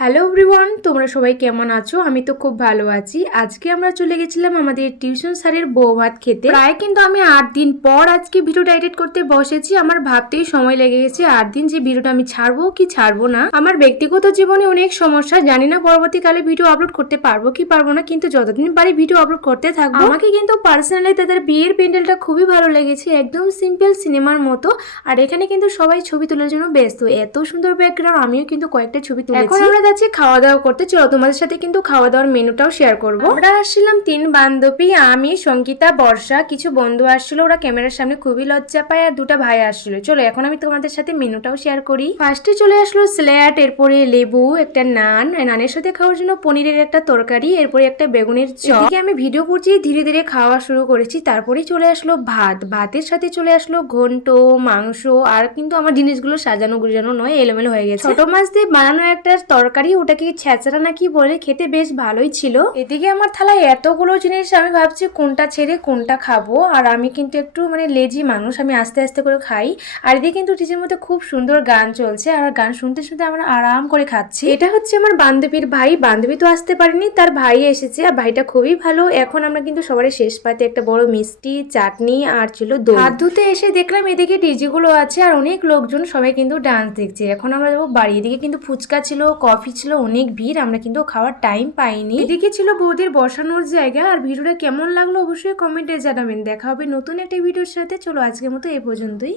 Hello everyone, তোমরা সবাই কেমন আছো? আমি তো খুব ভালো আছি। আজকে আমরা চলে গেছিলাম আমাদের টিউশন স্যারের বউ ভাত খেতে। প্রায় কিন্তু আমি 8 দিন পর আজকে ভিডিওটা এডিট করতে বসেছি। আমার ভাবতেই সময় লেগে গেছে 8 দিন যে ভিডিওটা আমি ছাড়বো কি ছাড়বো না। আমার ব্যক্তিগত জীবনে অনেক সমস্যা, জানি না পরবর্তীকালে ভিডিও আপলোড করতে পারবো কি পারবো না, কিন্তু যতদিন পারি ভিডিও আপলোড করতে থাকবো। আমাকে কিন্তু পার্সোনালি তাদের বিয়ের প্যান্ডেলটা খুবই ভালো লেগেছে, একদম সিম্পল সিনেমার মতো। আর এখানে কিন্তু সবাই ছবি তোলার জন্য ব্যস্ত, এত সুন্দর ব্যাকগ্রাউন্ড। আমিও কিন্তু কয়েকটা ছবি তুলেছি। এখন আমরা যাচ্ছি খাওয়া দাওয়া করতে। চলো তোমাদের সাথে কিন্তু খাওয়া দাওয়ার মেনুটাও শেয়ার করবো। আমরা আসছিলাম 3 বান্ধবী, আমি, সঙ্গীতা, বর্ষা, কিছু বন্ধু আসছিল, ওরা ক্যামেরার সামনে খুবই লজ্জা পায়, আর 2টা ভাই আসছিল। চলো এখন আমি তোমাদের সাথে মেনুটাও শেয়ার করি। ফার্স্টে চলে আসলো স্যালাড, এরপরে লেবু, একটা নান, নানের সাথে খাওয়ার জন্য পনিরের একটা তরকারি, এরপরে একটা বেগুনের চপ। এদিকে আমি ভিডিও করছি, ধীরে ধীরে খাওয়া শুরু করেছি। তারপরে চলে আসলো ভাত, ভাতের সাথে চলে আসলো ঘন্ট, মাংস, আর কিন্তু আমার জিনিসগুলো সাজানো গুজানো নয়, এলোমেলো হয়ে গেছে। ছোট মাছ দিয়ে বানানো একটা তরকারি, ওটাকে ছেঁচড়া নাকি বলে, খেতে বেশ ভালোই ছিল। এদিকে আমার থালায় এতগুলো জিনিস, আমি ভাবছি কোনটা ছেড়ে কোনটা খাবো। আর আমি কিন্তু একটু লেজি মানুষ, আমি আস্তে আস্তে করে খাই। আর এদিকে কিন্তু টিচের মধ্যে খুব সুন্দর গান চলছে, আর গান শুনতে শুনতে আমরা আরাম করে খাচ্ছি। এটা হচ্ছে আমার বান্ধবীর ভাই, বান্ধবী তো আসতে পারেনি, তার ভাই এসেছে, আর ভাইটা খুবই ভালো। এখন আমরা কিন্তু সবারই শেষ পাতে একটা বড় মিষ্টি, চাটনি, আর ছিল দই। হাত ধুতে এসে দেখলাম এদিকে ডিজে গুলো আছে, আর অনেক লোকজন, সবাই কিন্তু ডান্স দেখছে। এখন আমরা যাবো বাড়ি। এদিকে কিন্তু ফুচকা ছিল, কফি ছিল, অনেক ভিড়, আমরা কিন্তু খাওয়ার টাইম পাইনি। এদিকে ছিল বৌদির বসানোর জায়গা। আর ভিডিওটা কেমন লাগলো অবশ্যই কমেন্টে জানাবেন। দেখা হবে নতুন একটা ভিডিওর সাথে। চলো আজকের মতো এই পর্যন্তই।